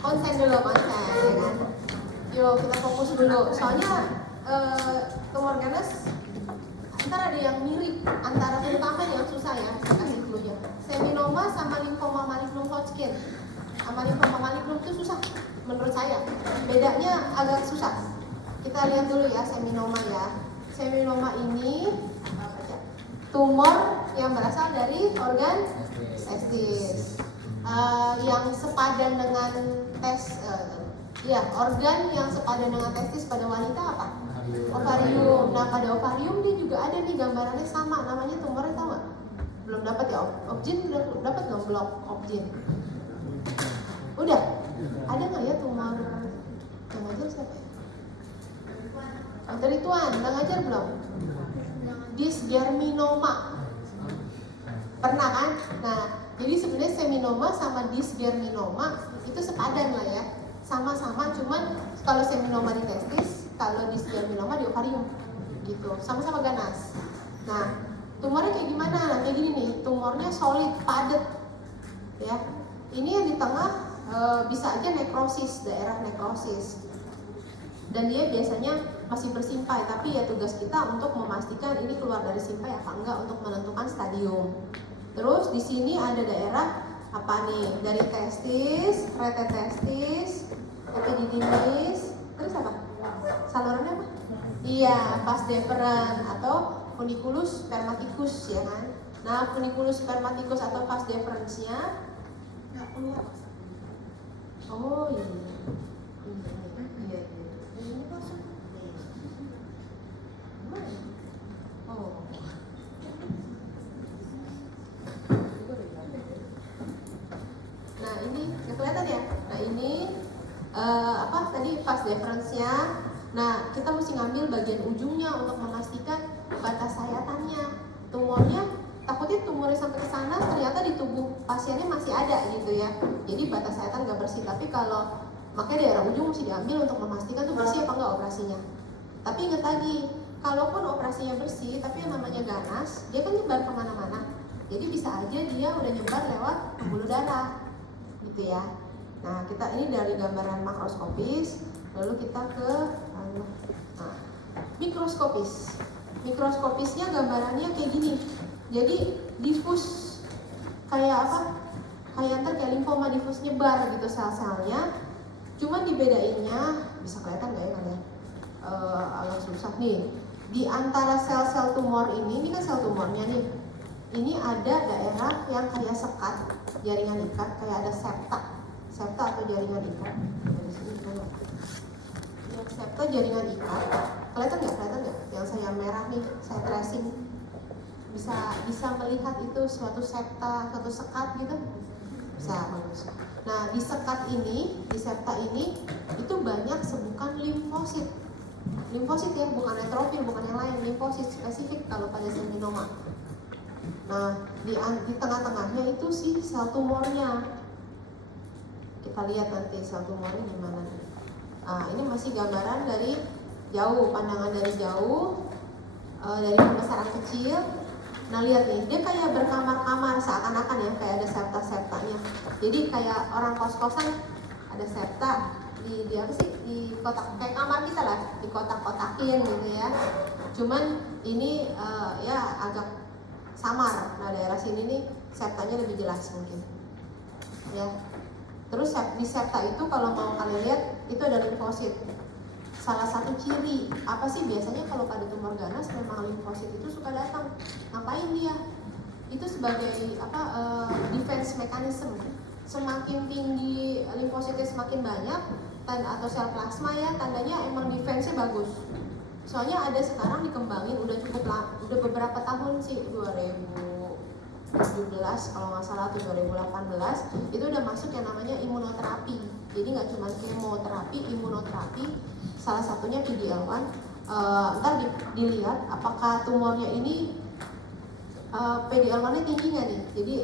konsen dulu, konsen ya kan. Yuk kita fokus dulu. Soalnya tumor ganas ntar ada yang mirip antara, terutama yang susah ya, saya kasih clue-nya. Seminoma sama limfoma malignum Hodgkin. Sama limfoma malignum itu susah menurut saya. Bedanya agak susah. Kita lihat dulu ya seminoma ya. Seminoma ini tumor yang berasal dari organ testis. Yang sepadan dengan organ yang sepadan dengan testis pada wanita apa? Ovarium. Nah pada ovarium dia juga ada nih gambarannya sama, namanya tumornya tahu nggak? Belum dapat ya, Objin udah dapat nggak blok Objin? Udah, ada nggak ya tumor? Yang ngajar siapa ya? Dr. Ridwan, udah ngajar belum? Dysgerminoma. Pernah kan? Nah, jadi sebenarnya seminoma sama dysgerminoma itu sepadan lah ya. Sama-sama, cuman kalau seminoma di testis, kalau dysgerminoma di ovarium gitu, sama-sama ganas. Nah, tumornya kayak gimana? Nah, kayak gini nih, tumornya solid, padat ya. Ini yang di tengah bisa aja nekrosis, daerah nekrosis. Dan dia biasanya masih bersimpai, tapi ya tugas kita untuk memastikan ini keluar dari simpai apa enggak untuk menentukan stadium. Terus di sini ada daerah apa nih? Dari testis, rete testis, epididymis, terus apa? Salurannya apa? Iya, vas deferens atau funiculus spermaticus ya kan. Nah, funiculus spermaticus atau vas deferensnya nggak keluar. Oh iya. Iya. Ini masuk. Oh. Nah ini kelihatan ya. Nah ini tadi vas deferensnya. Nah kita mesti ngambil bagian ujungnya untuk memastikan batas sayatannya. Tumornya takutnya tumornya sampai ke sana, ternyata di tubuh pasiennya masih ada gitu ya. Jadi batas sayatan nggak bersih. Tapi kalau makanya daerah ujung mesti diambil untuk memastikan tuh bersih apa enggak operasinya. Tapi ingat lagi, kalaupun operasinya bersih, tapi yang namanya ganas, dia kan nyebar kemana-mana. Jadi bisa aja dia udah nyebar lewat pembuluh darah, gitu ya. Nah kita ini dari gambaran makroskopis, lalu kita ke mikroskopis. Mikroskopisnya gambarannya kayak gini. Jadi difus kayak apa? Kayak limfoma difus nyebar gitu sel-selnya. Cuman dibedainnya, bisa kelihatan nggak ya kalian? Agak susah nih. Di antara sel-sel tumor ini kan sel tumornya nih. Ini ada daerah yang kayak sekat, jaringan ikat, kayak ada septa atau jaringan ikat. Dari sini gimana? Yang septa jaringan ikat, kelihatan nggak? Yang saya merah nih, saya tracing. Bisa melihat itu suatu septa, suatu sekat gitu? Bisa, bagus. Nah di sekat ini, di septa ini itu banyak sebukan limfosit. Limfosit ya, bukan neutrofil, bukan yang lain. Limfosit spesifik kalau pada seminoma. Nah di tengah-tengahnya itu sih sel tumornya. Kita lihat nanti sel tumornya gimana. Nah ini masih gambaran dari jauh, pandangan dari jauh, dari pembesaran kecil. Nah lihat nih, dia kayak berkamar-kamar seakan-akan ya, kayak ada septa-septanya. Jadi kayak orang kos-kosan ada septa di apa sih, di kotak, kayak kamar kita lah, di kotak-kotakin gitu ya. Cuman ini ya agak samar. Nah daerah sini nih septanya lebih jelas mungkin ya. Terus di septa itu kalau mau kalian lihat itu ada limfosit. Salah satu ciri apa sih biasanya kalau pada tumor ganas memang limfosit itu suka datang. Ngapain dia? Itu sebagai defense mechanism. Semakin tinggi limfositnya semakin banyak atau sel plasma ya, tandanya emang defense-nya bagus. Soalnya ada sekarang dikembangin udah beberapa tahun sih, 2017 kalau nggak salah atau 2018 itu udah masuk yang namanya imunoterapi. Jadi nggak cuma kemoterapi, imunoterapi. Salah satunya PD-L1. Ntar dilihat apakah tumornya ini PD-L1-nya tinggi nggak nih. Jadi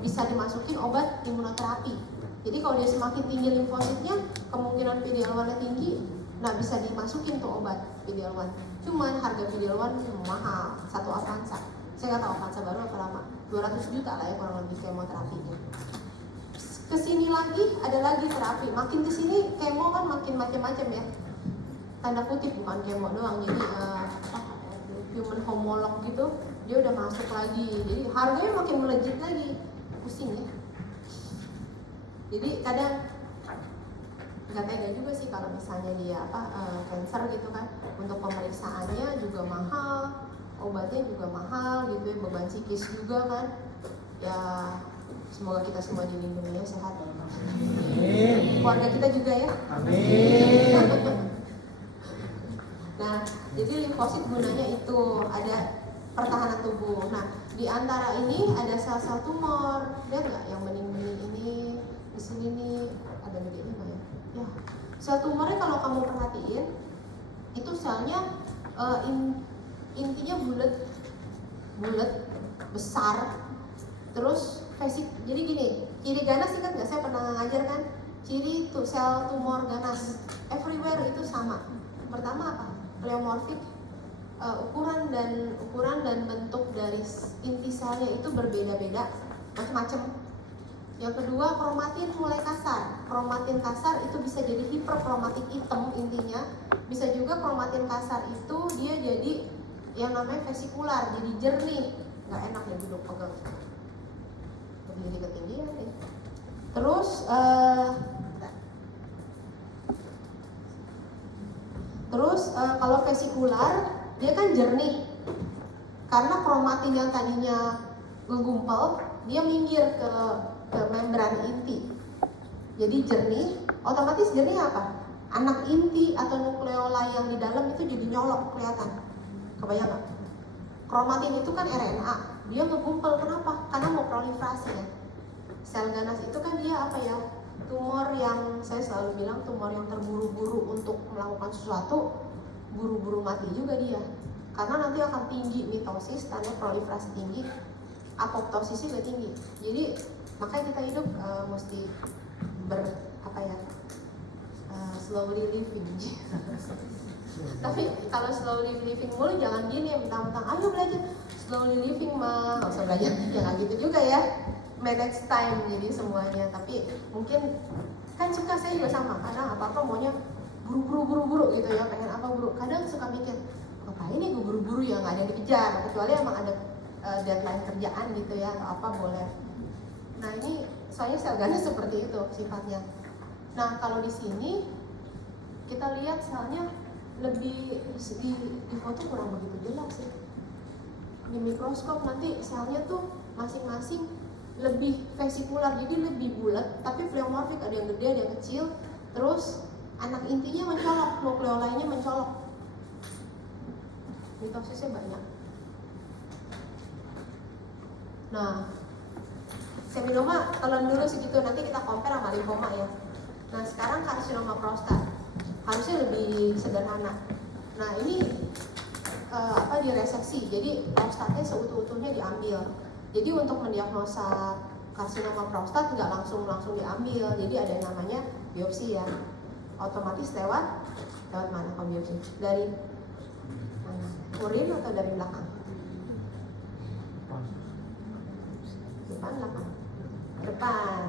bisa dimasukin obat imunoterapi. Jadi kalau dia semakin tinggi limfositnya, kemungkinan PD-L1-nya tinggi, nah bisa dimasukin tuh obat PD-L1. Cuman harga PD-L1 mahal, satu Avanza. Saya nggak tahu Avanza baru apa lama, 200 juta lah ya kurang lebih kemoterapinya. Kesini lagi, ada lagi terapi. Makin kesini kemo kan makin macam-macam ya. Tanda kutip, bukan kemo doang. Jadi human homolog gitu, dia udah masuk lagi. Jadi harganya makin melejit lagi. Pusing ya. Jadi kadang nggak tega juga sih kalau misalnya dia cancer gitu kan, untuk pemeriksaannya juga mahal, obatnya juga mahal gitu ya, beban psikis juga kan ya. Semoga kita semua dilindungi ya, sehat. Amin. Keluarga kita juga ya. Amin. Nah, jadi limfosit gunanya itu ada pertahanan tubuh. Nah, di antara ini ada sel-sel tumor. Lihat nggak yang bening-bening ini? Di sini nih ada gedenya nggak ya? Ya, sel tumornya kalau kamu perhatiin itu selnya intinya bulat besar, terus jadi gini, ciri ganas ingat nggak, saya pernah ngajar kan, ciri tuh sel tumor ganas everywhere itu sama. Pertama apa? Pleomorphic, ukuran dan bentuk dari inti selnya itu berbeda-beda, macam-macam. Yang kedua, kromatin mulai kasar. Kromatin kasar itu bisa jadi hiperkromatik hitam intinya. Bisa juga kromatin kasar itu dia jadi yang namanya vesikular, jadi jernih. Nggak enak ya duduk pegang. Berdiri ketinggian nih. Terus kalau vesikular dia kan jernih. Karena kromatin yang tadinya ngegumpal, dia minggir ke membran inti, jadi jernih. Otomatis jernih apa? Anak inti atau nukleoli yang di dalam itu jadi nyolok, kelihatan. Kebayang nggak? Kromatin itu kan RNA, dia ngegumpal. Kenapa? Karena mau proliferasi ya. Sel ganas itu kan dia apa ya? Tumor yang saya selalu bilang tumor yang terburu-buru untuk melakukan sesuatu, buru-buru mati juga dia. Karena nanti akan tinggi mitosis, tanda proliferasi tinggi, apoptosisnya juga tinggi. Jadi makanya kita hidup mesti slowly living. Tapi kalau slowly living mulu jangan gini ya, mentang-mentang ayo belajar slowly living mah, nggak usah belajar, jangan gitu juga ya. Manage time jadi semuanya. Tapi mungkin kan suka, saya juga sama, kadang apa-apa maunya buru-buru gitu ya, pengen apa buru. Kadang suka mikir, ngapain nih gue buru-buru ya, nggak ada yang dikejar, kecuali emang ada deadline kerjaan gitu ya, atau apa boleh. Nah ini soalnya sel ganas seperti itu sifatnya. Nah kalau di sini kita lihat selnya lebih di foto kurang begitu jelas sih. Di mikroskop nanti selnya tuh masing-masing lebih vesikular, jadi lebih bulat, tapi pleomorfik, ada yang gede, ada yang kecil. Terus anak intinya mencolok, nukleolainya mencolok. Mitosisnya banyak. Nah, seminoma telan dulu segitu, nanti kita compare sama limfoma ya. Nah, sekarang karsinoma prostat harusnya lebih sederhana. Nah, ini direseksi, jadi prostatnya seutuh-utuhnya diambil. Jadi untuk mendiagnosa karsinoma prostat nggak langsung diambil, jadi ada yang namanya biopsi ya. Otomatis lewat mana kalau biopsi? Dari mana? Urin atau dari belakang? Depan, belakang? Depan,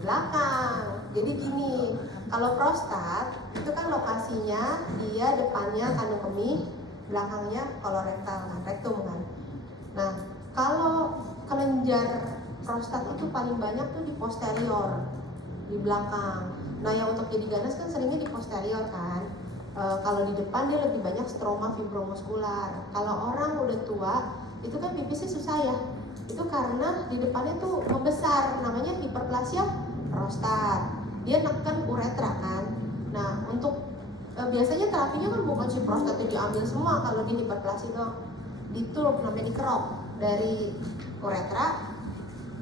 belakang. Jadi gini, kalau prostat itu kan lokasinya dia depannya kandung kemih, belakangnya kolorektal, rektum kan. Nah, kalau kelenjar prostat itu paling banyak tuh di posterior, di belakang. Nah, yang untuk jadi ganas kan seringnya di posterior kan. Kalau di depan dia lebih banyak stroma fibromuskular. Kalau orang udah tua, itu kan pipisnya susah ya. Itu karena di depannya tuh membesar, namanya hiperplasia prostat. Dia neken uretra kan. Nah, untuk biasanya terapinya kan bukan si prostat itu diambil semua kalau di hiperplasia doang. Ditutup, namanya dikerok dari uretra,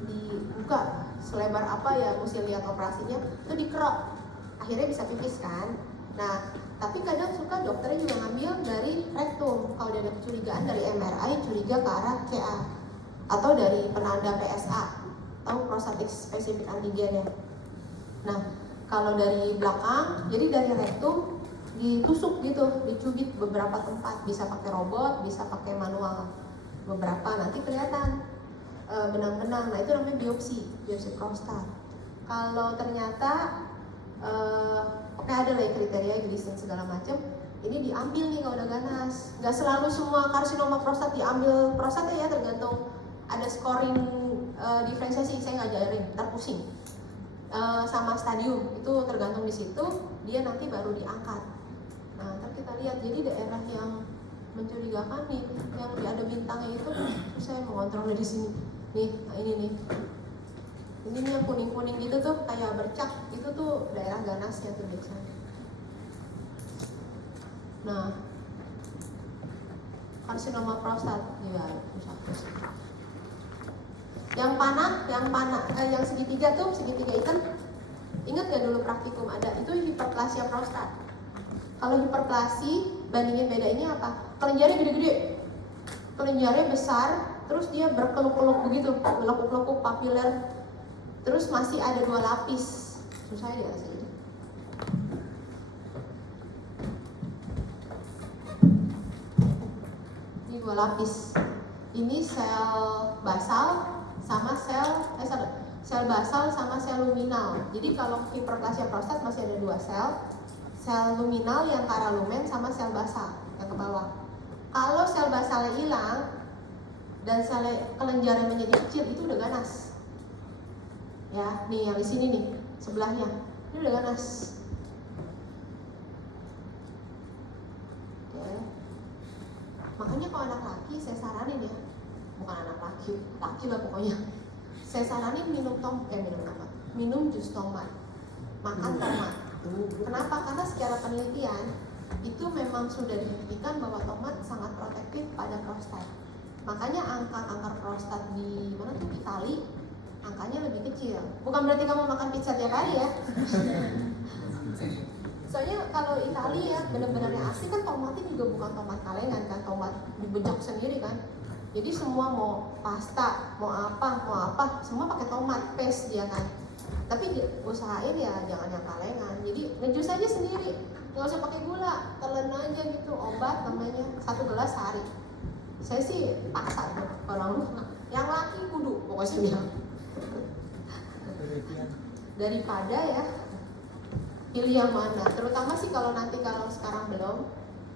dibuka selebar apa ya, mesti lihat operasinya, itu dikerok, akhirnya bisa pipis kan. Nah, tapi kadang suka dokternya juga ngambil dari rektum kalau ada kecurigaan, dari MRI curiga ke arah CA, atau dari penanda PSA, tahu prostatic specific antigen ya. Nah, kalau dari belakang, jadi dari rektum ditusuk gitu, dicubit beberapa tempat, bisa pakai robot, bisa pakai manual beberapa, nanti kelihatan benang-benang. Nah, itu namanya biopsi prostat. Kalau ternyata oke, ada lah ya kriteria Gleason segala macam, ini diambil nih kalau udah ganas. Nggak selalu semua karsinoma prostat diambil prostat ya, tergantung ada scoring diferensiasi, saya ngajarin, ntar pusing. Sama stadium itu tergantung di situ, dia nanti baru diangkat. Nah, ntar kita lihat. Jadi daerah yang mencurigakan nih, yang ada bintangnya itu, saya mengontrol di sini. Nih, nah ini nih. Ini nih yang kuning-kuning gitu tuh, kayak bercak, itu tuh daerah ganasnya tuh biasanya. Nah, karsinoma prostat juga yang panah, yang segitiga tuh, segitiga hitam. Ingat gak dulu praktikum ada, itu hiperplasia prostat. Kalau hiperplasi, bandingin bedainnya apa? Kelenjarnya gede-gede, kelenjarnya besar, terus dia berkeluk-keluk begitu, lekuk-lekuk papiler, terus masih ada 2 lapis. Susah ya rasanya. Ini 2 lapis. Ini sel basal sama sel basal sama sel luminal. Jadi kalau hiperplasia prostat masih ada 2 sel luminal yang ke arah lumen sama sel basal yang ke bawah. Kalau sel basalnya hilang dan sel kelenjarnya menjadi kecil, itu udah ganas. Ya, nih yang di sini nih, sebelahnya. Ini udah ganas. Oke. Makanya kalau anak laki saya saranin ya, bukan anak laki lah pokoknya. Saya saranin minum jus tomat, makan tomat. Kenapa? Karena secara penelitian itu memang sudah dibuktikan bahwa tomat sangat protektif pada prostat. Makanya angka kanker prostat di mana tuh, Itali, angkanya lebih kecil. Bukan berarti kamu makan pizza tiap hari ya. Soalnya kalau Itali ya benar-benar yang asli kan tomatnya juga bukan tomat kalengan kan, tomat dibejak sendiri kan. Jadi semua mau pasta, mau apa, semua pakai tomat paste dia kan. Tapi usahain ya jangan yang kalengan. Jadi ngejus aja sendiri, nggak usah pakai gula, telan aja gitu, obat namanya, 1 gelas sehari. Saya sih paksa tuh kalau yang laki kudu pokoknya bilang. Daripada ya pilih yang mana, terutama sih kalau sekarang belum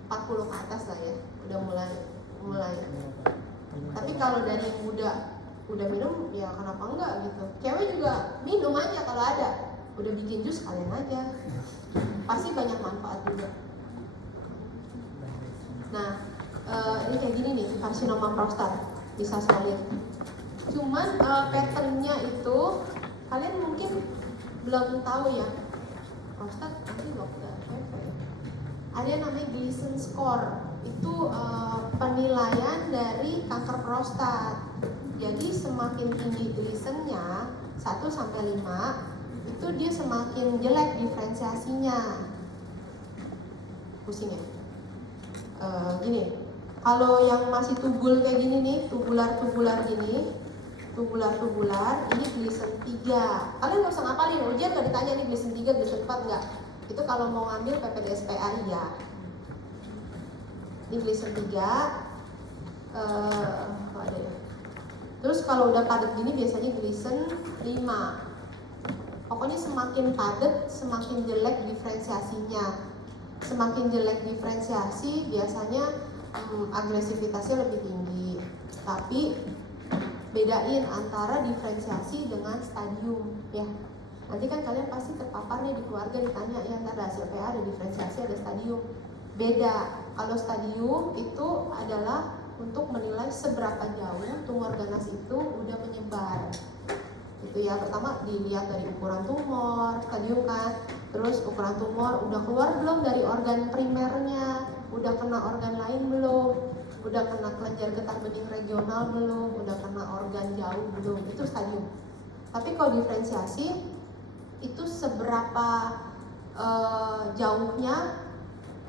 40 ke atas lah ya, udah mulai. Tapi kalau dari muda udah minum ya kenapa enggak gitu. Cewek juga minum aja kalau ada, udah bikin jus kalian aja, pasti banyak manfaat juga. Nah ini kayak gini nih, karsinoma prostat bisa solid. Cuman patternnya itu kalian mungkin belum tahu ya. Prostat nanti waktu ada yang namanya Gleason score. Itu penilaian dari kanker prostat. Jadi semakin tinggi Gleasonnya 1 sampai 5, itu dia semakin jelek diferensiasinya. Pusing ya? Gini, kalau yang masih tubul kayak gini nih, tubular gini, tubular, ini Gleason 3. Kalian nggak usah ngapalin, ujian nggak ditanya nih Gleason 3, Gleason 4 nggak. Itu kalau mau ngambil PPDS-PA ya. Ini Gleason 3. Ada ya. Terus kalau udah padat gini biasanya Gleason 5. Pokoknya semakin padat, semakin jelek diferensiasinya. Semakin jelek diferensiasi biasanya agresivitasnya lebih tinggi. Tapi bedain antara diferensiasi dengan stadium ya. Nanti kan kalian pasti terpapar nih di keluarga, ditanya ya ntar ada hasil PA, ada diferensiasi, ada stadium. Beda. Kalau stadium itu adalah untuk menilai seberapa jauh tumor ganas itu udah menyebar. Itu ya, pertama dilihat dari ukuran tumor, stadium kan. Terus ukuran tumor udah keluar belum dari organ primernya, udah kena organ lain belum, udah kena kelenjar getah bening regional belum, udah kena organ jauh belum, itu stadium. Tapi kalau diferensiasi itu seberapa jauhnya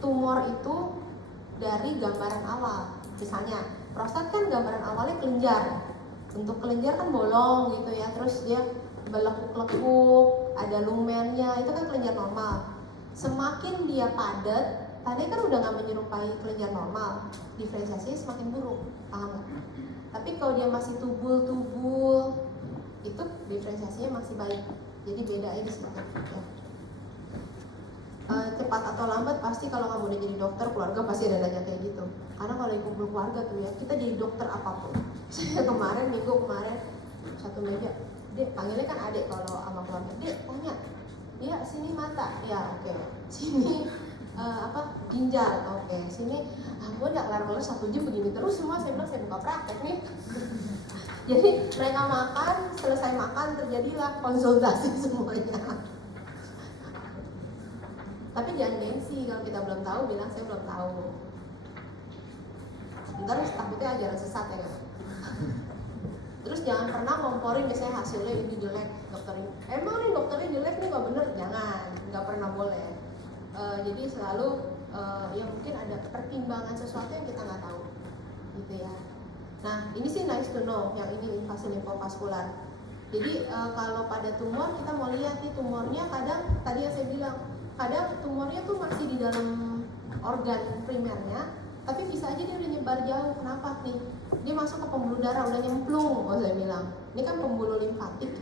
tumor itu dari gambaran awal. Misalnya prostat kan gambaran awalnya kelenjar, bentuk kelenjar kan bolong gitu ya, terus dia berlekuk-lekuk, ada lumennya, itu kan kelenjar normal. Semakin dia padat, tadi kan udah nggak menyerupai kelenjar normal, diferensiasinya semakin buruk, paham nggak? Tapi kalau dia masih tubul-tubul, itu diferensiasinya masih baik. Jadi bedain di situ ya. Cepat atau lambat pasti kalau kamu udah jadi dokter, keluarga pasti ada nanya kayak gitu. Karena kalau kumpul keluarga tuh ya, kita jadi dokter apapun. Saya minggu kemarin satu meja, Dek, panggilnya kan adek kalau sama keluarga, Dek tanya, ya sini mata, ya oke, sini ginjal, oke, sini gue gak kelar-kelar 1 jam begini terus semua. Saya bilang saya buka praktek nih. Jadi mereka makan, selesai makan terjadilah konsultasi semuanya. Tapi jangan gengsi, kalau kita belum tahu bilang saya belum tahu. Ntar takutnya ajaran sesat ya kan. Terus jangan pernah ngomporin misalnya hasilnya ini jelek, dokter ini emang nih dokternya jelek nih nggak bener, jangan, nggak pernah boleh. Jadi selalu ya mungkin ada pertimbangan sesuatu yang kita nggak tahu gitu ya. Nah ini sih nice to know, yang ini invasi limfovaskular. Jadi kalau pada tumor kita mau lihat nih tumornya, kadang tadi yang saya bilang, kadang tumornya tuh masih di dalam organ primernya, tapi bisa aja dia udah nyebar jauh. Kenapa nih? Dia masuk ke pembuluh darah, udah nyemplung. Oh saya bilang, ini kan pembuluh limfatik.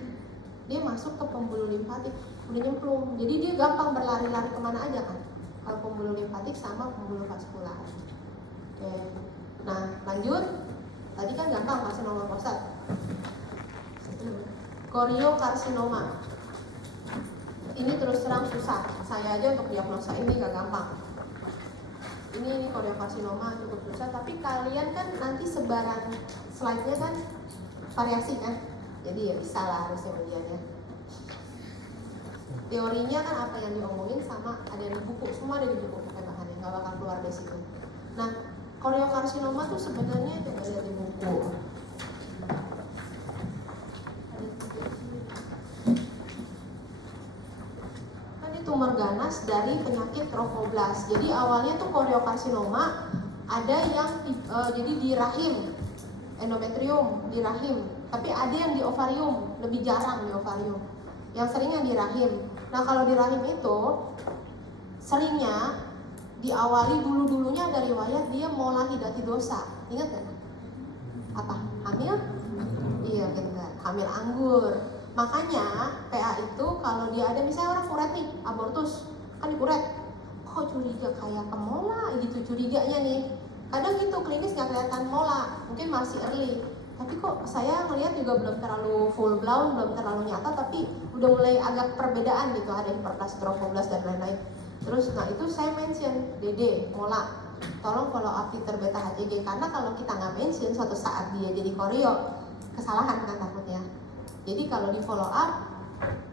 Dia masuk ke pembuluh limfatik, udah nyemplung. Jadi dia gampang berlari-lari kemana aja kan? Kalau pembuluh limfatik sama pembuluh vaskular. Oke. Nah lanjut, tadi kan gampang karsinoma prostat. Koriokarsinoma. Ini terus terang susah. Saya aja untuk diagnosa ini gak gampang. Ini koriokarsinoma cukup susah, tapi kalian kan nanti sebaran slide-nya kan variasi kan, jadi ya bisa lah harusnya bagiannya. Teorinya kan apa yang diomongin sama ada di buku, semua ada di buku bahannya, nggak bakal keluar dari situ. Nah, koriokarsinoma tuh sebenarnya coba lihat di buku. Tumor ganas dari penyakit trophoblas. Jadi awalnya tuh koriokarsinoma ada yang jadi di rahim, endometrium di rahim, tapi ada yang di ovarium, lebih jarang di ovarium. Yang seringnya di rahim. Nah kalau di rahim itu seringnya diawali dulunya dari riwayat dia mola hidatidosa. Ingat kan? Apa? Hamil? Iya benar. Hamil anggur. Makanya PA itu kalau dia ada misalnya orang kuret nih, abortus, kan dikuret, kok curiga kayak ke mola gitu curiganya nih. Kadang gitu klinis nggak kelihatan mola, mungkin masih early. Tapi kok saya ngelihat juga belum terlalu full blown, belum terlalu nyata, tapi udah mulai agak perbedaan gitu, ada hiperplasia, trophoblas dan lain-lain. Terus nah itu saya mention DD, mola, tolong follow up titer beta HCG, karena kalau kita nggak mention suatu saat dia jadi korio, kesalahan kan takutnya. Jadi kalau di follow up,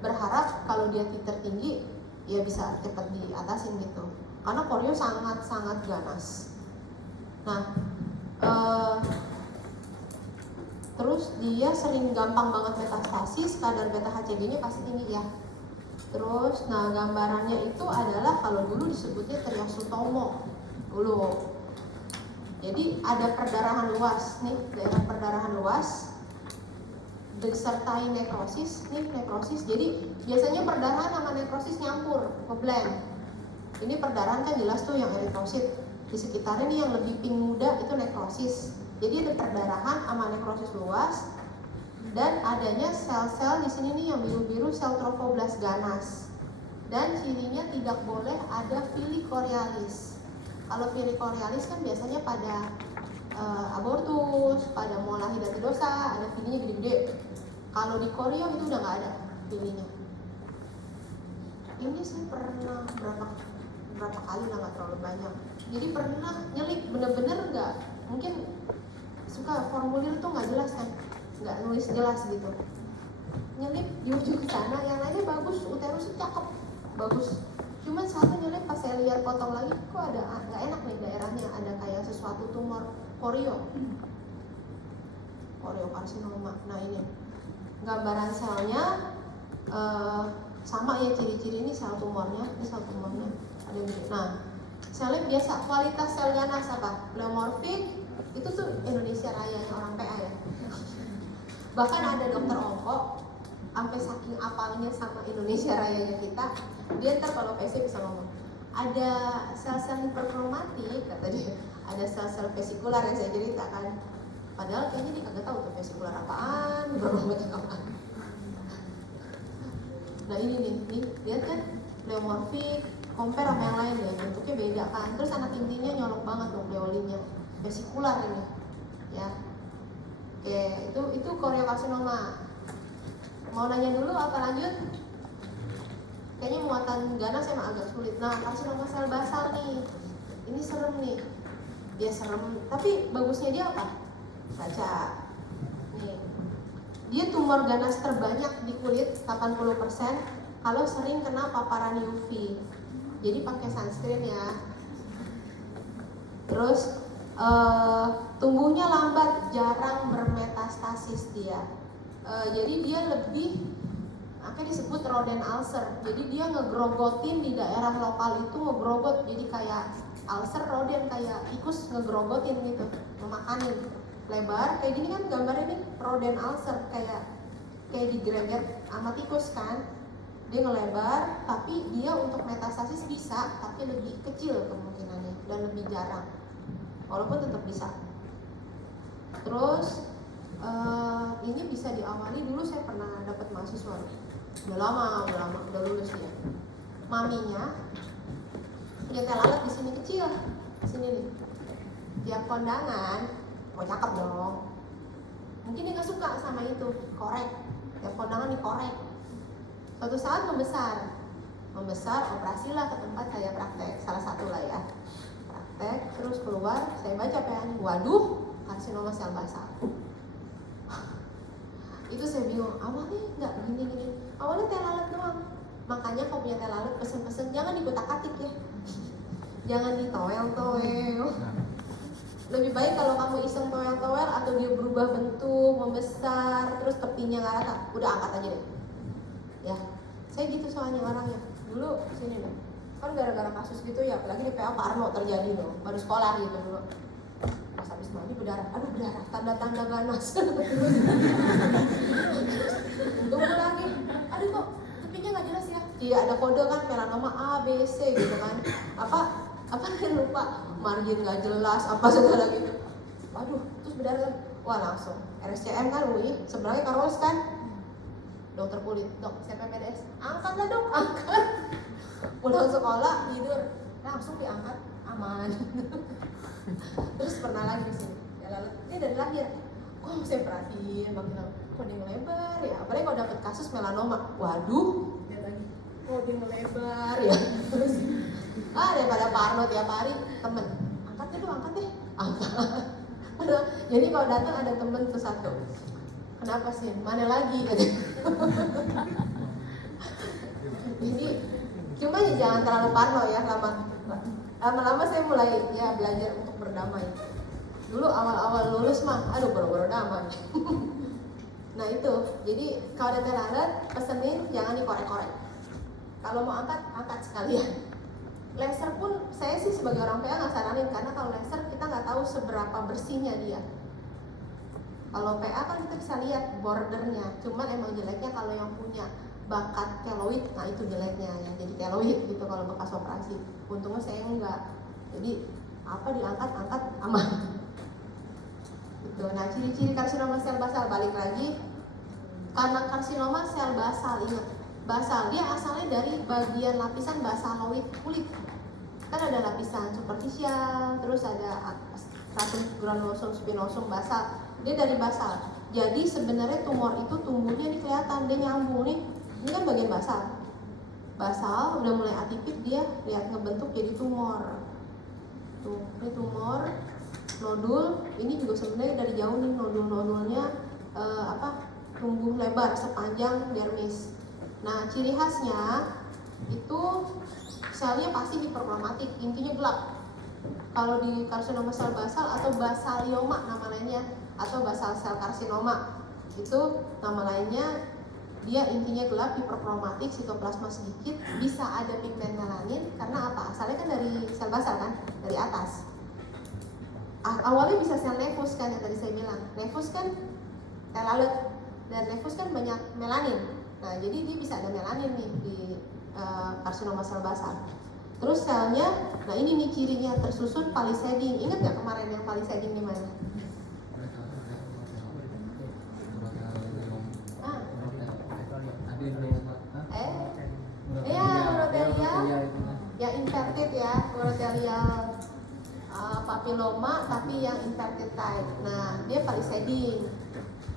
berharap kalau dia titer tinggi, ya bisa cepat diatasin gitu. Karena korio sangat-sangat ganas. Nah, terus dia sering gampang banget metastasis, kadar beta HCG-nya pasti tinggi ya. Terus, nah gambarannya itu adalah kalau dulu disebutnya triasotomo dulu. Jadi ada perdarahan luas nih, daerah perdarahan luas. Disertai nekrosis, nih nekrosis. Jadi biasanya perdarahan sama nekrosis nyampur, ngeblend. Ini perdarahan kan jelas tuh yang eritrosit. Di sekitarnya nih yang lebih pink muda itu nekrosis. Jadi ada perdarahan sama nekrosis luas dan adanya sel-sel di sini nih yang biru-biru sel trophoblas ganas. Dan cirinya tidak boleh ada villi chorioalis. Kalau villi chorioalis kan biasanya pada abortus, pada mola hidatidosa, ada villinya gede-gede. Kalau di korio itu udah nggak ada pilihnya. Ini saya pernah berapa kali lah, nggak terlalu banyak. Jadi pernah nyelip bener-bener nggak, mungkin suka formulir tuh nggak jelas kan, nggak nulis jelas gitu. Nyelip di ujung sana, yang lainnya bagus, uterus cakep, bagus. Cuman satu nyelip pas saya lihat potong lagi, kok ada nggak enak nih daerahnya, ada kayak sesuatu tumor koriokarsinoma. Nah ini gambaran selnya sama ya, ciri-ciri ini sel tumornya, ini sel tumornya ada yang gitu. Nah selnya biasa, kualitas sel ganas apa? Pleomorfik, itu tuh Indonesia Raya yang orang PA ya. Bahkan ada dokter onko sampai saking apalnya sama Indonesia Rayanya kita, dia ntar kalau PC bisa ngomong ada sel-sel hiperkromatik, kata dia, ada sel-sel vesikular yang saya ceritakan. Padahal kayaknya dia kagak tahu tuh vesikular apaan, berapa apaan. Nah ini nih, lihat kan pleomorfik, compare sama yang lain ya, bentuknya beda kan. Terus anak intinya nyolok banget loh pleolinnya, vesikular ini, ya. Oke, itu koriokarsinoma. Mau nanya dulu apa lanjut? Kayaknya muatan ganas emang agak sulit. Nah, karsinoma sel basal nih, ini serem nih. Dia serem, tapi bagusnya dia apa? Baca. Nih, dia tumor ganas terbanyak di kulit 80% kalau sering kena paparan UV. Jadi pakai sunscreen ya. Terus tumbuhnya lambat, jarang bermetastasis dia. Jadi dia lebih, makanya disebut rodent ulcer. Jadi dia ngegrogotin di daerah lokal itu, ngegrogot, jadi kayak ulcer rodent, kayak tikus ngegrogotin gitu, memakanin. Lebar kayak gini kan gambarnya nih, rodent ulcer, kayak digreget sama tikus kan. Dia ngelebar, tapi dia untuk metastasis bisa, tapi lebih kecil kemungkinannya dan lebih jarang, walaupun tetap bisa. Terus ini bisa diawali, dulu saya pernah dapat mahasiswa, udah lama, udah lulus dia. Maminya punya tel alat di sini kecil, sini nih. Tiap kondangan, mau cakep dong. Mungkin dia nggak suka sama itu, korek. Tiap kondangan dikorek. Suatu saat membesar, operasilah ke tempat saya praktek, salah satu lah ya. Praktek, terus keluar, saya baca PA-nya, waduh, karsinoma sel basal. Itu saya bingung, awalnya nggak gini-gini, awalnya tel alat doang. Makanya kalau punya tel alat pesen-pesen, jangan dikutak-atik ya, jangan ditoel-toel. Lebih baik kalau kamu iseng toel-toel atau dia berubah bentuk, membesar, terus tepinya nggak rata, udah angkat aja deh. Ya, saya gitu soalnya orangnya. Dulu sini nih, kan gara-gara kasus gitu ya, apalagi di PA Parno terjadi loh, baru sekolah gitu dulu. Pas habis mandi berdarah, aduh berdarah, tanda-tanda ganas. Tunggu lagi, aduh kok tepinya nggak jelas ya? Iya ada kode kan, melanoma A, B, C gitu kan. Apa lupa, margin nggak jelas, apa segala gitu. Waduh, terus berdarah, wah langsung RSCM kan, sebenarnya Karolis kan. Dokter kulit, dok, saya PPDS, angkatlah dok, angkat. Pulang sekolah, tidur, langsung diangkat, aman. Terus pernah lagi sih, dia dari lahir, kok saya perhatiin, kok dia melebar ya, apalagi kalau dapet kasus melanoma, waduh, dia lagi, kok dia melebar ya. Terus, daripada Parno tiap hari, temen, angkat deh, angkat. Jadi kalau datang ada temen tuh satu, kenapa sih? Mana lagi? Jadi cuma ya jangan terlalu parno ya, lama-lama saya mulai ya belajar untuk berdamai. Dulu awal-awal lulus mah, aduh boro-boro damai. Nah itu, jadi kalau ada tel alat pesenin jangan dikorek-korek. Kalau mau angkat sekalian. Laser pun saya sih sebagai orang PA nggak saranin, karena kalau laser kita nggak tahu seberapa bersihnya dia. Kalau PA kan kita bisa lihat bordernya, cuman emang jeleknya kalau yang punya bakat keloid, nah itu jeleknya ya, jadi keloid gitu kalau bekas operasi. Untungnya saya enggak, jadi apa diangkat aman. Gitu. Nah ciri-ciri karsinoma sel basal, balik lagi, karena karsinoma sel basal, ingat basal dia asalnya dari bagian lapisan basaloid kulit. Kan ada lapisan superficial, terus ada stratum granulosum spinosum basal. Dia dari basal. Jadi sebenarnya tumor itu tumbuhnya di kelihatan, dia nyambung nih. Ini kan bagian basal. Basal udah mulai atipik, dia lihat ngebentuk jadi tumor. Tuh, ini tumor, nodul. Ini juga sebenarnya dari jauh nih nodul-nodulnya tumbuh lebar sepanjang dermis. Nah, ciri khasnya itu selnya pasti hiperkromatik, intinya gelap. Kalau di karsinoma sel basal atau basalioma nama lainnya, atau basal sel karsinoma itu nama lainnya, dia intinya gelap, hiperkromatik, sitoplasma sedikit, bisa ada pigmen melanin. Karena apa? Asalnya kan dari sel basal kan, dari atas. Awalnya bisa sel nefus kan yang tadi saya bilang, nefus kan telalet, dan nefus kan banyak melanin. Nah jadi dia bisa ada melanin nih di karsinoma sel basal. Terus selnya, nah ini nih cirinya, tersusun palisading. Ingat nggak kemarin yang palisading di mana? papilloma tapi yang inverted type. Nah, dia palisading.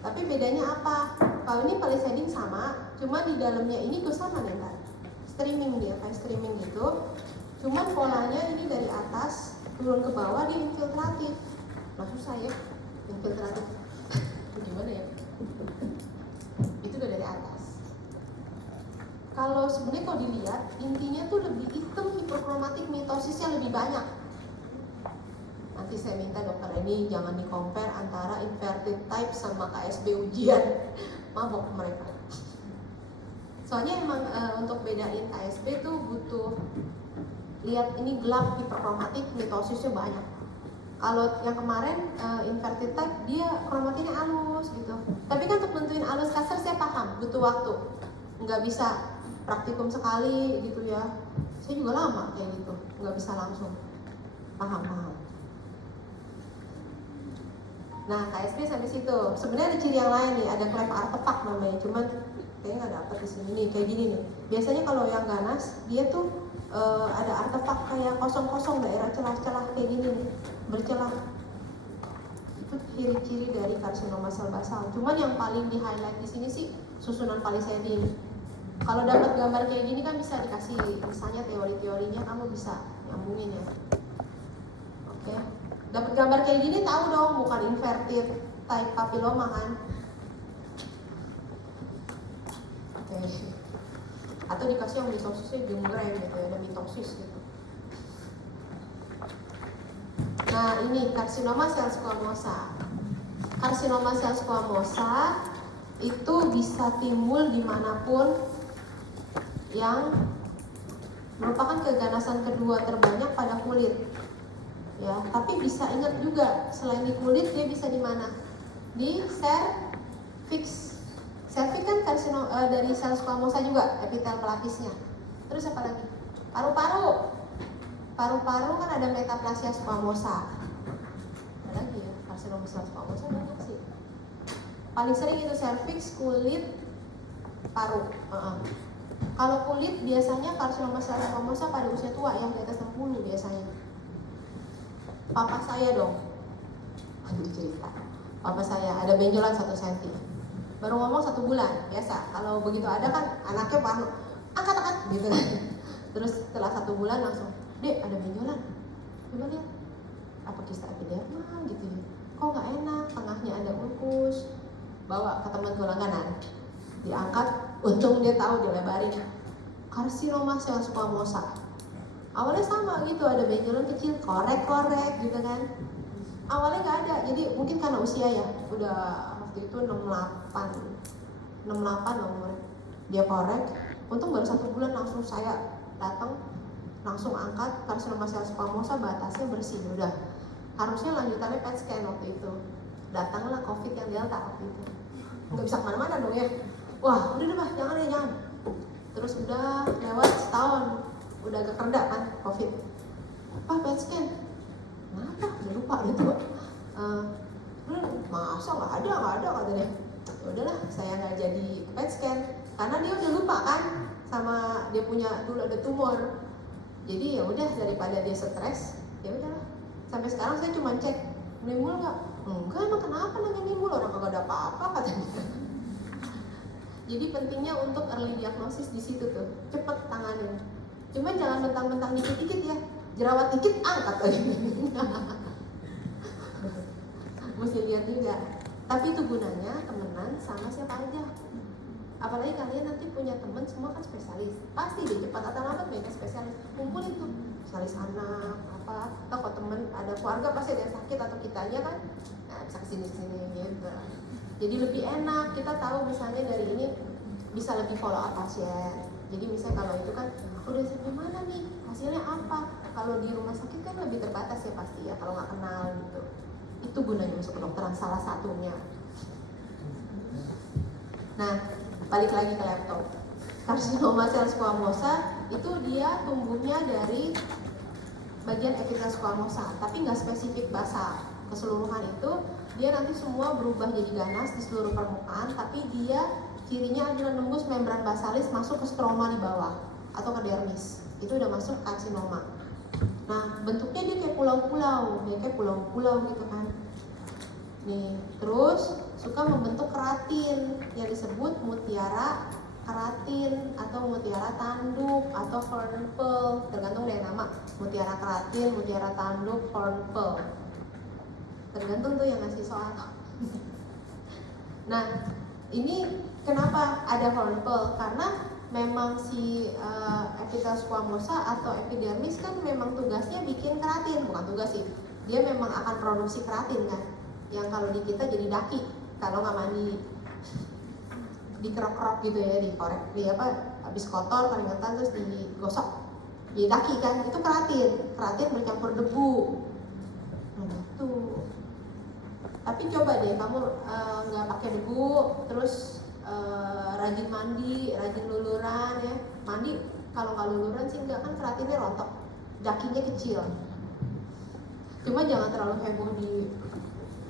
Tapi bedanya apa? Kalau ini palisading sama, cuma di dalamnya ini tuh sama nih kan. Streaming dia, kayak streaming gitu. Cuman polanya ini dari atas turun ke bawah dia infiltratif. Nah, susah ya, infiltratif. Gimana ya? Itu udah dari atas. Kalau sebenarnya kalau dilihat intinya tuh lebih hitam, hiperkromatik, mitosisnya lebih banyak. Nanti saya minta dokter ini jangan di-compare antara inverted type sama KSB ujian. Mabok mereka. Soalnya emang untuk bedain KSB tuh butuh lihat ini gelap, hiperkromatik, mitosisnya banyak. Kalau yang kemarin inverted type dia kromatinnya halus gitu. Tapi kan untuk nentuin halus kasar saya paham, butuh waktu. Nggak bisa praktikum sekali gitu ya. Saya juga lama kayak gitu, nggak bisa langsung. Paham. Nah, KSP sampai situ. Sebenarnya ada ciri yang lain nih, ada cleft artefact namanya, cuman kayaknya nggak dapet di sini nih, kayak gini nih. Biasanya kalau yang ganas, dia tuh ada artefak kayak kosong-kosong daerah celah-celah kayak gini nih, bercelah. Itu ciri-ciri dari karsinoma sel basal. Cuman yang paling di highlight di sini sih susunan palisadin. Kalau dapat gambar kayak gini kan bisa dikasih misalnya teori-teorinya, kamu bisa nyambungin ya. Oke. Dapat gambar kayak gini tahu dong bukan inverted type papilloma kan. Oke. Atau dikasih yang mitosisnya gembreng gitu ya, ada mitosis gitu. Nah, ini karsinoma sel squamosa. Karsinoma sel squamosa itu bisa timbul dimanapun yang merupakan keganasan kedua terbanyak pada kulit. Ya, tapi bisa ingat juga selain di kulit dia bisa di mana? Di cervix. Cervix kan dari sel squamosa juga, epitel pelapisnya. Terus apa lagi? Paru-paru. Paru-paru kan ada metaplasia squamosa. Ada lagi ya, karsinoma sel squamosa banyak sih. Paling sering itu cervix, kulit, paru. Kalau kulit biasanya karsinoma sel squamosa pada usia tua yang di atas 60 biasanya. Papa saya dong, aduh cerita. Papa saya ada benjolan 1 cm. Baru ngomong 1 bulan, biasa. Kalau begitu ada kan anaknya panik, angkat gitu. Terus setelah 1 bulan langsung, Dek ada benjolan. Coba lihat, apa kista epidermal gitu ya. Kok nggak enak, tengahnya ada ulkus. Bawa ke teman langganan, diangkat. Untung dia tahu dilebarin. Karsinoma sel squamosa. Awalnya sama gitu, ada benjolan kecil, korek-korek gitu kan. Awalnya nggak ada, jadi mungkin karena usia ya, udah waktu itu 68 umur. Dia korek, untung baru 1 bulan langsung saya datang, langsung angkat. Karsinoma sel squamosa batasnya bersih, udah. Harusnya lanjutannya PET scan waktu itu. Datanglah COVID yang Delta waktu itu. Nggak bisa kemana-mana dong ya. Wah, udah deh Pak, jangan. Terus udah lewat setahun. Udah agak reda kan COVID. Pak PET scan, kenapa? Udah lupa gitu. Masa nggak ada katanya. Ya udahlah, saya nggak jadi PET scan karena dia udah lupa kan sama dia punya dulu ada tumor. Jadi ya udah daripada dia stres, ya udahlah. Sampai sekarang saya cuma cek nimbul nggak? Enggak, emang kenapa nanya nimbul, orang kagak ada apa-apa katanya. Jadi pentingnya untuk early diagnosis di situ tuh, cepet tanganin. Cuman jangan mentang-mentang dikit-dikit ya, jerawat dikit angkat lagi. Mesti lihat juga. Tapi itu gunanya temenan sama siapa aja. Apalagi kalian nanti punya teman semua kan spesialis. Pasti deh cepat atau lambat mereka spesialis. Kumpulin tuh spesialis anak apa. Atau kalau temen ada keluarga pasti ada yang sakit atau kitanya kan, nah, bisa kesini-sini gitu. Jadi lebih enak kita tahu misalnya dari ini bisa lebih follow up pasien. Jadi misalnya kalau itu kan udah gimana nih hasilnya apa, kalau di rumah sakit kan lebih terbatas ya pasti ya kalau nggak kenal gitu. Itu gunanya masuk kedokteran salah satunya. Nah balik lagi ke laptop, karsinoma sel squamosa itu dia tumbuhnya dari bagian epitel squamosa tapi nggak spesifik basal. Keseluruhan itu dia nanti semua berubah jadi ganas di seluruh permukaan, tapi dia cirinya adalah nembus membran basalis masuk ke stroma di bawah atau ke dermis. Itu udah masuk karsinoma. Nah, bentuknya dia kayak pulau-pulau, kayak pulau-pulau gitu kan. Nih, terus suka membentuk keratin yang disebut mutiara keratin atau mutiara tanduk atau horn pearl, tergantung dari nama. Mutiara keratin, mutiara tanduk, horn pearl. Tergantung tuh yang ngasih soal. Nah, ini kenapa ada horn pearl? Karena memang si epitel squamosa atau epidermis kan memang tugasnya bikin keratin, bukan tugas sih. Dia memang akan produksi keratin kan. Yang kalau di kita jadi daki kalau nggak mandi, dikerok-kerok gitu ya, dikorek, habis kotor keringetan terus digosok, jadi daki kan, itu keratin bercampur debu. Nah gitu. Tapi coba deh kamu nggak pakai debu, terus rajin mandi, rajin luluran ya. Mandi kalau nggak luluran sih enggak, kan keratinnya rontok, dakinya kecil. Cuma jangan terlalu heboh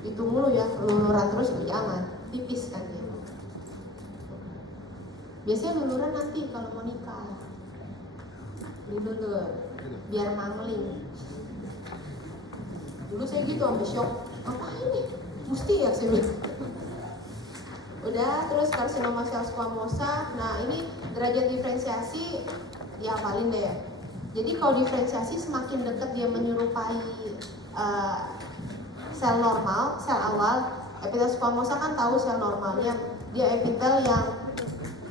itu mulu ya, luluran terus jangan, tipis kan ya. Biasanya luluran nanti kalau mau nikah, dilulur biar mangling. Dulu saya gitu sampai shock, apa ini? Mesti ya sih. Udah, terus karsinoma sel squamosa. Nah ini derajat diferensiasi dihafalin deh ya. Jadi kalau diferensiasi semakin dekat dia menyerupai sel normal, sel awal. Epitel squamosa kan tahu sel normalnya, dia epitel yang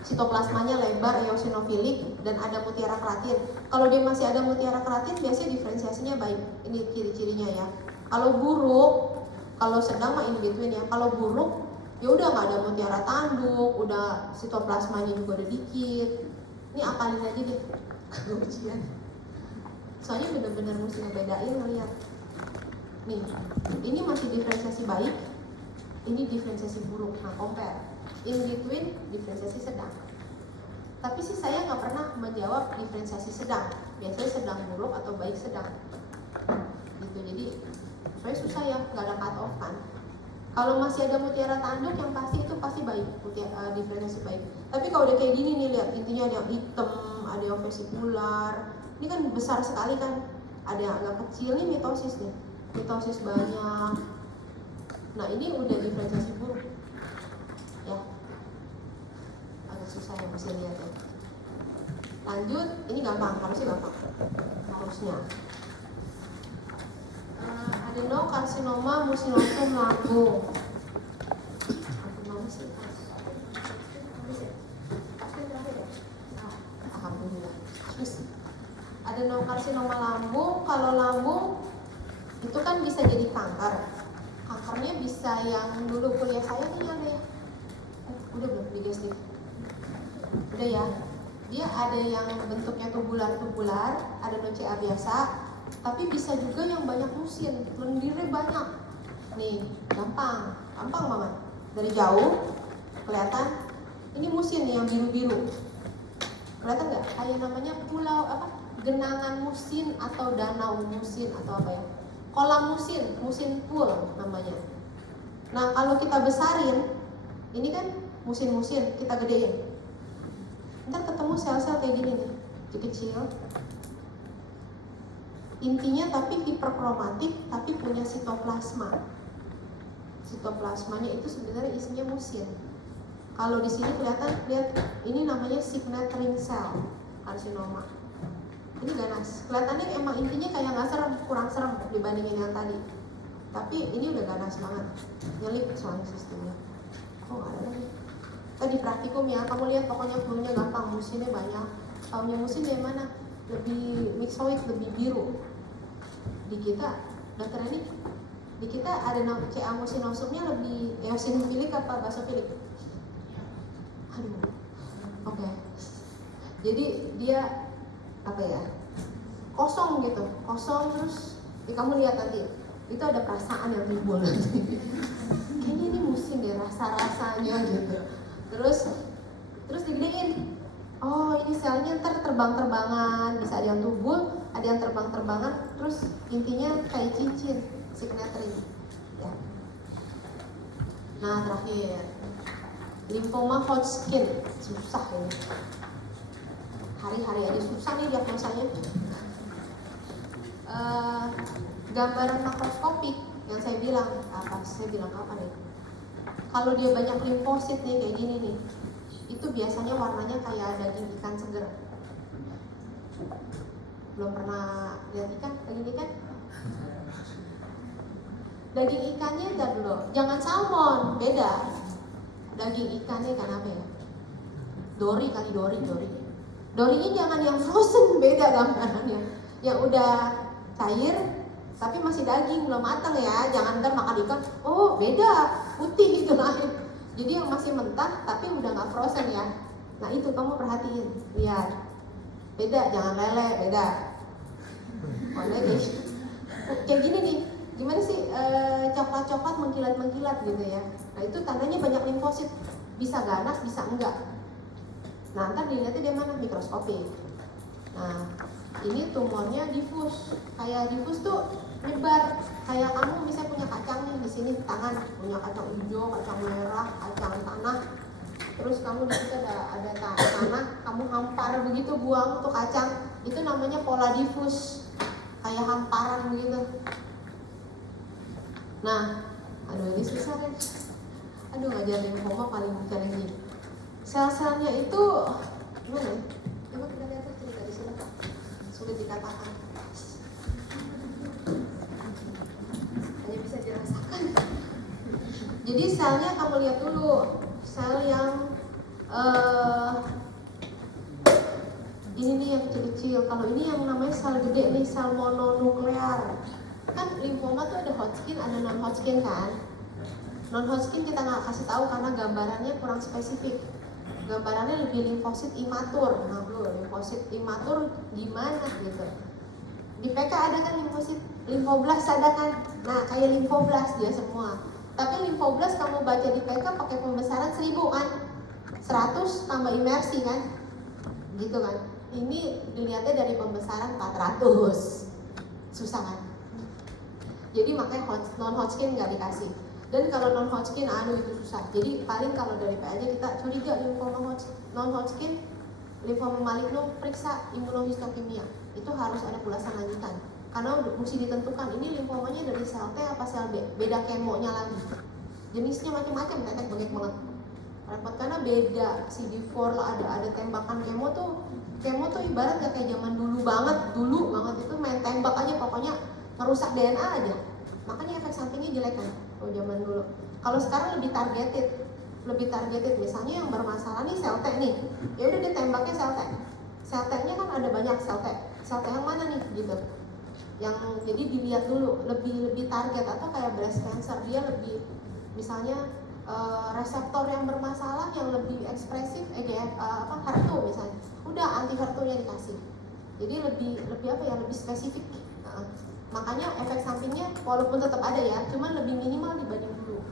sitoplasmanya lebar, eosinofilik, dan ada mutiara keratin. Kalau dia masih ada mutiara keratin, biasanya diferensiasinya baik. Ini ciri-cirinya ya. Kalau buruk, kalau sedang mah in between ya. Kalau buruk, ya udah nggak ada mutiara tanduk, udah sitoplasmanya juga udah dikit. Ini apalin aja deh ujian. Soalnya bener-bener mesti ngebedain ngeliat. Nih, ini masih diferensiasi baik, ini diferensiasi buruk. Nah, compare. In between, diferensiasi sedang. Tapi sih saya nggak pernah menjawab diferensiasi sedang. Biasanya sedang buruk atau baik sedang. Gitu, jadi saya susah ya, nggak ada cut off kan. Kalau masih ada mutiara tanduk yang pasti itu pasti baik, diferensiasi baik. Tapi kalau udah kayak gini nih, lihat intinya ada yang hitam, ada yang vesikular. Ini kan besar sekali kan. Ada yang agak kecil nih mitosis nih. Mitosis banyak. Nah ini udah diferensiasi buruk ya, agak susah ya, bisa lihat ya. Lanjut, ini gampang, harusnya gampang, harusnya adenokarsinoma mucinosum lambung. Alhamdulillah. Adenokarsinoma lambung, kalau lambung itu kan bisa jadi kanker. Kankernya bisa yang dulu kuliah saya nih ada ya. Udah belum digestif? Udah ya. Dia ada yang bentuknya tubular, ada CA biasa, tapi bisa juga yang banyak musin, lendirnya banyak. Nih, gampang banget. Dari jauh kelihatan ini musin nih yang biru-biru. Kelihatan nggak? Kayak namanya pulau apa? Genangan musin atau danau musin atau apa ya? Kolam musin pool namanya. Nah kalau kita besarin, ini kan musin-musin, kita gedein. Ntar ketemu sel-sel kayak gini nih, kecil. Intinya tapi hiperkromatik, tapi punya sitoplasma. Sitoplasmanya itu sebenarnya isinya musin. Kalau di sini kelihatan, lihat ini namanya signet ring cell karsinoma. Ini ganas, kelihatannya emang intinya kayak nggak serem, kurang serem dibandingin yang tadi. Tapi ini udah ganas banget, nyelip soalnya sistemnya. Oh nggak ada lagi. Tadi praktikum ya, kamu lihat pokoknya flu-nya gampang, musinnya banyak. Taunya musin dari mana? Lebih mixoid, lebih biru. Di kita, dokter ini, di kita ada CA mucinosumnya lebih eosinofilik apa basofilik? Aduh, oke. Jadi dia apa ya, kosong gitu, kosong terus kamu lihat nanti itu ada perasaan yang timbul nanti. Kayaknya ini musim deh rasa-rasanya gitu. Terus digedein, oh ini selnya ntar terbang-terbangan, bisa ada yang tubul, ada yang terbang-terbangan, terus intinya kayak cincin signet ring ya. Nah terakhir lymphoma Hodgkin, susah ini. Hari-hari aja susah nih diagnosanya. gambaran makroskopik yang saya bilang apa nih? Kalau dia banyak limfosit nih kayak gini nih, itu biasanya warnanya kayak daging ikan seger. Belum pernah lihat ikan kayak gini kan? Daging ikannya entar dulu, jangan salmon, beda. Daging ikannya ikan apa ya? Dori. Dorinya jangan yang frozen, beda gambarannya. Yang udah cair tapi masih daging belum matang ya, jangan ntar makan ikan, oh beda, putih gitu lain. Jadi yang masih mentah tapi udah nggak frozen ya. Nah itu kamu perhatiin, lihat, beda, jangan lele, beda. Kayak gini nih, gimana sih coklat mengkilat gitu ya. Nah itu tandanya banyak limfosit, bisa ganas, bisa enggak. Nah ntar dilihatnya dia mana, mikroskopik. Nah ini tumornya difus, kayak difus tuh nyebar, kayak kamu misalnya punya kacang nih di sini tangan, punya kacang hijau, kacang merah, kacang tanah, terus kamu di situ ada tanah, kamu hampar begitu buang tuh kacang, itu namanya pola difus, kayak hamparan begitu. Nah, aduh ini susah kan, ngajar lymphoma paling challenging. Sel-selnya itu gimana ya? Coba kita lihat cerita di sini, sulit dikatakan. Hanya bisa dirasakan. Jadi selnya kamu lihat dulu, sel yang ini nih yang kecil-kecil. Kalau ini yang namanya sel gede nih, sel mononuklear. Kan limfoma tuh ada Hodgkin, ada non Hodgkin kan. Non Hodgkin kita nggak kasih tahu karena gambarannya kurang spesifik. Gambarannya lebih limfosit imatur. Nah, limfosit imatur gimana gitu. Di PK ada kan limfoblast ada kan. Nah, kayak limfoblast dia semua. Tapi limfoblast kamu baca di PK pakai pembesaran 1000 kan. 100 tambah imersi kan. Gitu kan. Ini dilihatnya dari pembesaran 400. Susah kan? Jadi makanya non Hodgkin nggak dikasih. Dan kalau non Hodgkin, aduh itu susah. Jadi paling kalau dari PA kita curiga limfoma non Hodgkin, limfoma maligno, periksa imunohistokimia. Itu harus ada ulasan lanjutan. Karena mesti ditentukan ini limfomanya dari sel T apa sel B. Beda kemonya lagi. Jenisnya macam-macam, tetek bengek banget. Repot karena beda. CD4 lah ada tembakan kemo tuh ibarat gak kayak zaman dulu banget itu main tembak aja, pokoknya merusak DNA aja. Makanya efek sampingnya jelek kan kalau zaman dulu. Kalau sekarang lebih targeted, misalnya yang bermasalah nih sel T nih, ya udah ditembaknya sel T. Sel T-nya kan ada banyak sel T yang mana nih gitu. Yang jadi dilihat dulu lebih target, atau kayak breast cancer dia lebih misalnya reseptor yang bermasalah yang lebih ekspresif HER2 misalnya. Udah anti HER2-nya dikasih. Jadi lebih spesifik. Makanya efek sampingnya walaupun tetap ada ya, cuman lebih minimal dibanding dulu.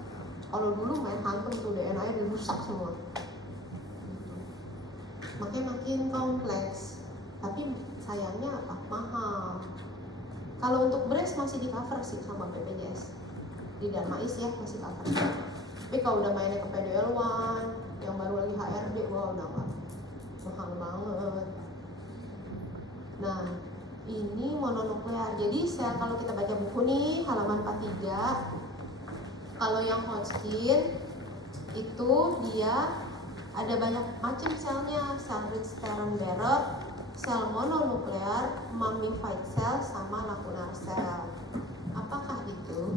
Kalau dulu main hantam tuh DNA-nya dirusak semua. Makanya makin kompleks. Tapi sayangnya apa? Mahal. Kalau untuk breast masih di cover sih sama BPJS. Di Darmais ya masih cover. Tapi kalau udah mainnya ke PDL1 yang baru lagi HRD, wah udah nggak, mahal banget. Nah, ini mononuklear. Jadi sel, kalau kita baca buku nih halaman 43, kalau yang Hodgkin itu dia ada banyak macam selnya, sel Ritz-Sternberg, sel mononuklear, mummified cell, sama lacunar cell. Apakah itu?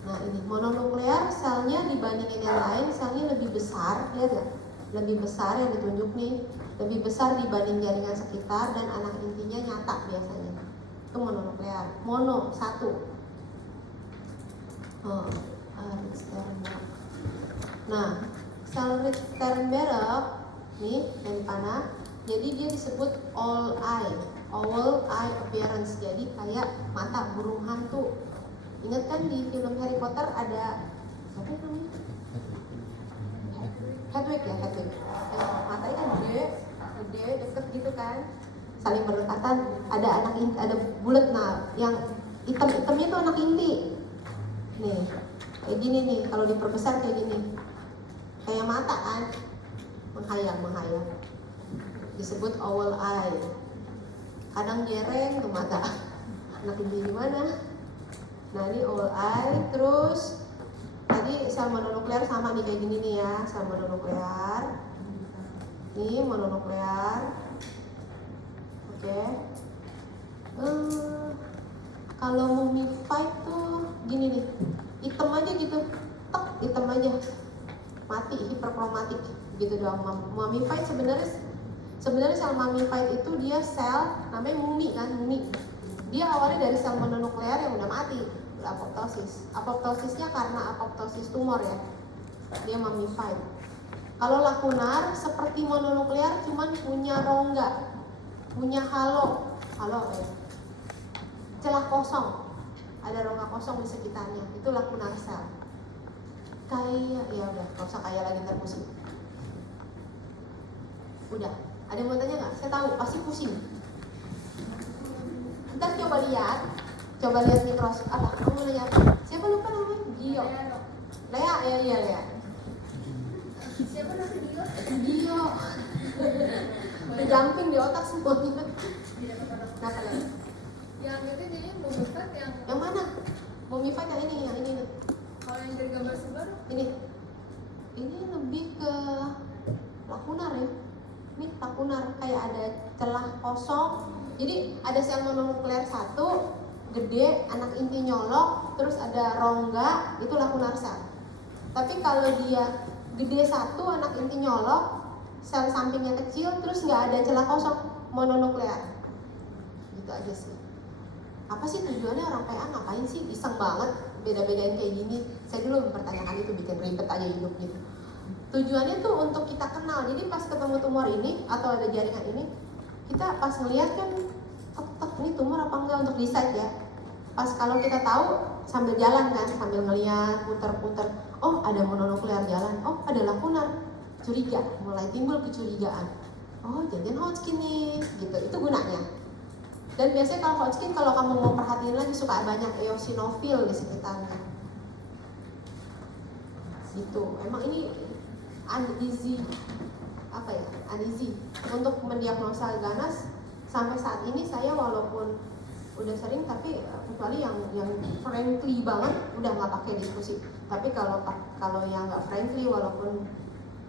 Nah ini mononuklear, selnya dibandingin yang lain selnya lebih besar, lihat ya, lebih besar yang ditunjuk nih, lebih besar dibanding jaringan sekitar dan anak intinya nyata biasanya. Itu mononuklear, mono satu. Ritz-Sternberg. Nah, sel Ritz-Sternberg nih yang di panah, jadi dia disebut owl eye appearance, jadi kayak mata burung hantu. Ingat kan di film Harry Potter ada apa namanya? Hedwig. Matanya kan gede deket gitu kan, saling berdekatan. Ada bulat. Nah, yang hitamnya itu anak inti. Nih, kayak gini nih, kalau diperbesar kayak gini, kayak mata kan, menghayal. Disebut owl eye. Kadang jereng tuh mata. anak inti di mana? Nah ini OI, terus tadi sel mononuklear sama nih kayak gini nih ya, sel mononuklear. Ini mononuklear. Oke. Kalau mummified tuh gini nih, hitam aja gitu, tek hitam aja, mati, hiperkromatik gitu doang. Mummified sebenarnya sel mummified itu dia sel namanya mumi kan, mumi. Dia awalnya dari sel mononuklear yang udah mati, udah apoptosis. Apoptosisnya karena apoptosis tumor ya, dia mummified. Kalau lakunar seperti mononuklear cuman punya rongga, punya halo ya, celah kosong, ada rongga kosong di sekitarnya, itu lakunar sel. Kayak ya udah, nggak usah kayak lagi ntar pusing. Udah, ada yang mau tanya nggak? Saya tahu pasti pusing. Ntar coba lihat mikroskop. Apa? Kamu nanya apa? Siapa lupa namanya? Gio. Lea, ya iya Lea. Siapa namanya Gio? Gio. Udah jumping di otak semuanya. Kenapa lagi? Yang itu jadi mummified yang mana? Mummified yang ini nih. Kalau yang dari gambar sebelah Ini lebih ke lakunar ya. Ini lakunar, kayak ada celah kosong. Jadi ada sel mononuklear satu, gede, anak inti nyolok, terus ada rongga, itu lakunar sel. Tapi kalau dia gede satu, anak inti nyolok, sel sampingnya kecil, terus nggak ada celah kosong, mononuklear. Gitu aja sih. Apa sih tujuannya orang PA ngapain sih? Iseng banget beda-bedain kayak gini. Saya dulu mempertanyakan itu, bikin ribet aja hidup gitu. Tujuannya tuh untuk kita kenal. Jadi pas ketemu tumor ini atau ada jaringan ini, kita pas ngeliat kan, ini tumor apa enggak untuk decide ya. Pas kalau kita tahu sambil jalan kan, sambil ngeliat, puter-puter, oh ada mononuklear jalan, oh ada lakunar, curiga, mulai timbul kecurigaan. Oh jangan Hodgkin nih, gitu. Itu gunanya. Dan biasanya kalau Hodgkin, kalau kamu mau perhatiin lagi suka banyak eosinofil di sekitarnya. Gitu. Emang ini uneasy untuk mendiagnosa ganas. Sampai saat ini saya walaupun udah sering, tapi kecuali yang friendly banget udah nggak pakai diskusi. Tapi kalau yang nggak friendly walaupun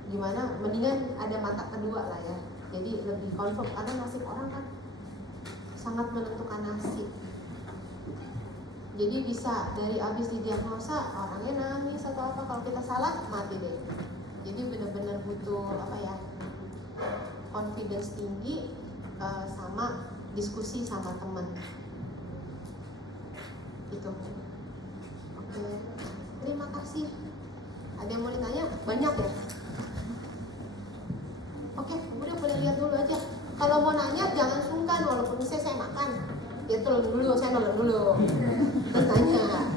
gimana, mendingan ada mata kedua lah ya. Jadi lebih confirm, karena nasib orang kan sangat menentukan nasib. Jadi bisa dari abis didiagnosa orangnya nangis atau apa, kalau kita salah mati deh. Jadi benar-benar butuh confidence tinggi, sama diskusi sama teman. Itu. Oke. Terima kasih. Ada yang mau ditanya? Banyak ya? Oke, udah boleh lihat dulu aja. Kalau mau nanya jangan sungkan, walaupun saya makan. Ya saya nelen dulu. Terus nanya.